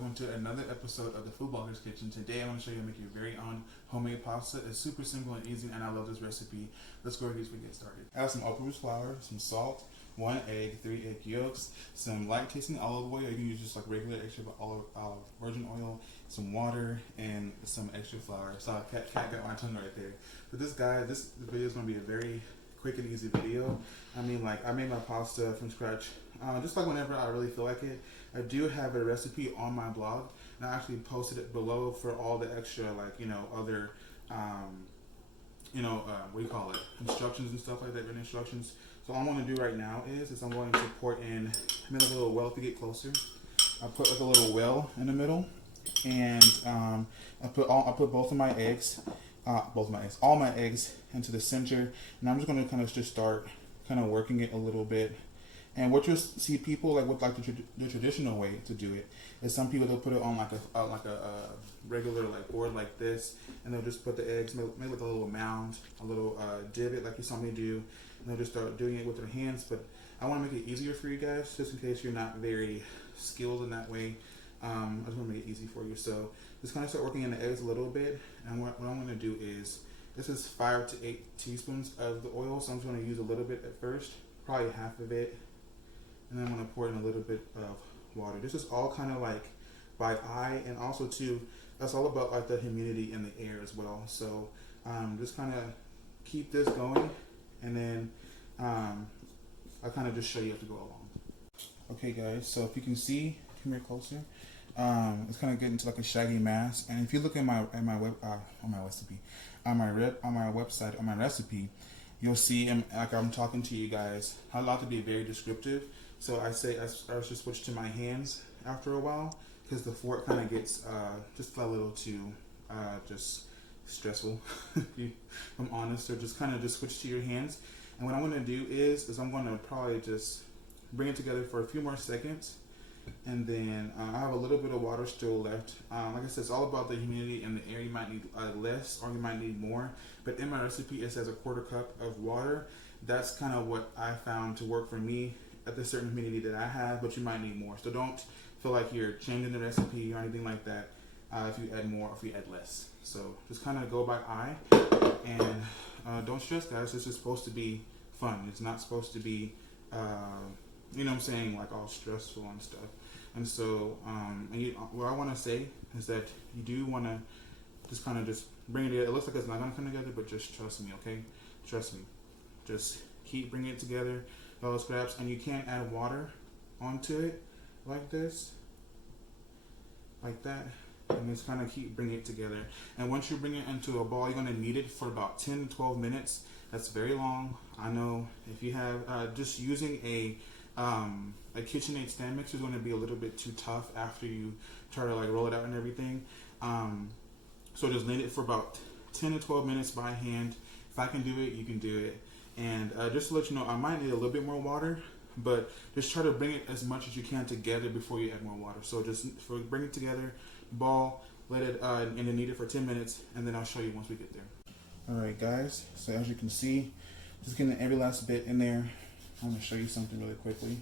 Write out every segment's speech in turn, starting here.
welcome to another episode of the Food Blogger's Kitchen. Today I'm going to show you how to make your very own homemade pasta. It's super simple and easy, and I love this recipe. Let's go ahead and get started. I have some all-purpose flour, some salt, 1 egg, 3 egg yolks, some light tasting olive oil. You can use just like regular extra olive virgin oil, some water, and some extra flour. So cat got my tongue right there. But this video is going to be a very quick and easy video. I mean, like, I made my pasta from scratch, just like whenever I really feel like it. I do have a recipe on my blog, and I actually posted it below for all the extra, like, other, what do you call it, instructions and stuff like that, written instructions. So all I'm going to do right now is I'm going to pour in, I made a little well to get closer. I put like a little well in the middle, and I put both of my eggs, all my eggs into the center, and I'm just going to kind of just start kind of working it a little bit. And what you'll see people with the traditional way to do it is some people, they'll put it on like a regular board like this, and they'll just put the eggs, maybe with a little mound, a little divot like you saw me do, and they'll just start doing it with their hands. But I want to make it easier for you guys, just in case you're not very skilled in that way. I just want to make it easy for you. So just kind of start working in the eggs a little bit, and what I'm going to do is, this is 5 to 8 teaspoons of the oil, so I'm just going to use a little bit at first, probably half of it. And then I'm going to pour in a little bit of water. This is all kind of like by eye, and also too, that's all about like the humidity in the air as well. So just kind of keep this going, and then I'll kind of just show you how to go along. Okay guys, so if you can see, come here closer. It's kind of getting to like a shaggy mass, and if you look at my recipe, you'll see, like I'm talking to you guys, I like to be very descriptive. So I should switch to my hands after a while, because the fork kind of gets just a little too just stressful, if I'm honest. So just kind of just switch to your hands. And what I'm going to do is I'm going to probably just bring it together for a few more seconds. And then I have a little bit of water still left. Like I said, it's all about the humidity in the air. You might need less, or you might need more. But in my recipe, it says a 1/4 cup of water. That's kind of what I found to work for me at the certain humidity that I have, but you might need more. So don't feel like you're changing the recipe or anything like that if you add more or if you add less. So just kind of go by eye, and don't stress, guys. This is supposed to be fun. It's not supposed to be, you know what I'm saying, like all stressful and stuff. And so what I want to say is that you do want to just kind of just bring it together. It looks like it's not going to come together, but just trust me, okay? Trust me. Just keep bringing it together, all the scraps, and you can't add water onto it like this, like that, and just kind of keep bringing it together. And once you bring it into a ball, you're going to knead it for about 10 to 12 minutes. That's very long. I know if you have just using a KitchenAid stand mixer is going to be a little bit too tough after you try to roll it out and everything. So just knead it for about 10 to 12 minutes by hand. If I can do it, you can do it. And just to let you know, I might need a little bit more water, but just try to bring it as much as you can together before you add more water. So just bring it together, ball, let it, and then knead it for 10 minutes, and then I'll show you once we get there. Alright guys, so as you can see, just getting every last bit in there. I'm going to show you something really quickly.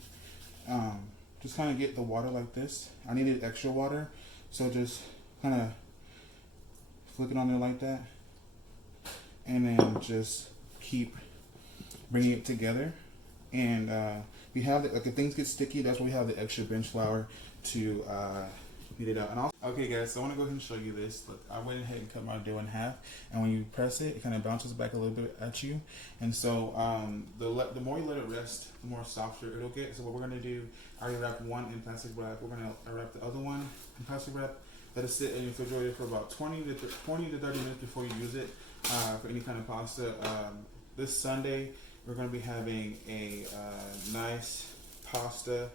Just kind of get the water like this. I needed extra water, so just kind of flick it on there like that, and then just keep bringing it together. And we have if things get sticky, that's why we have the extra bench flour to knead it out. And okay guys, so I want to go ahead and show you this. Look, I went ahead and cut my dough in half, and when you press it, it kind of bounces back a little bit at you. And so the more you let it rest, the more softer it'll get. So what we're going to do, I already wrapped one in plastic wrap. We're going to wrap the other one in plastic wrap. Let it sit in your refrigerator for about 20 to 30 minutes before you use it for any kind of pasta. This Sunday, we're going to be having a nice pasta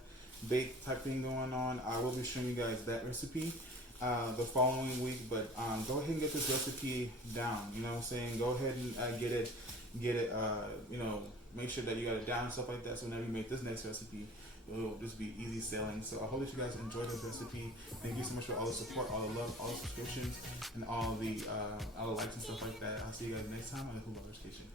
bake type thing going on. I will be showing you guys that recipe the following week, but go ahead and get this recipe down. You know what I'm saying? Go ahead and get it. Make sure that you got it down and stuff like that. So whenever you make this next recipe, it'll just be easy sailing. So I hope that you guys enjoyed this recipe. Thank you so much for all the support, all the love, all the subscriptions, and all the likes and stuff like that. I'll see you guys next time on the Food Blogger's Kitchen.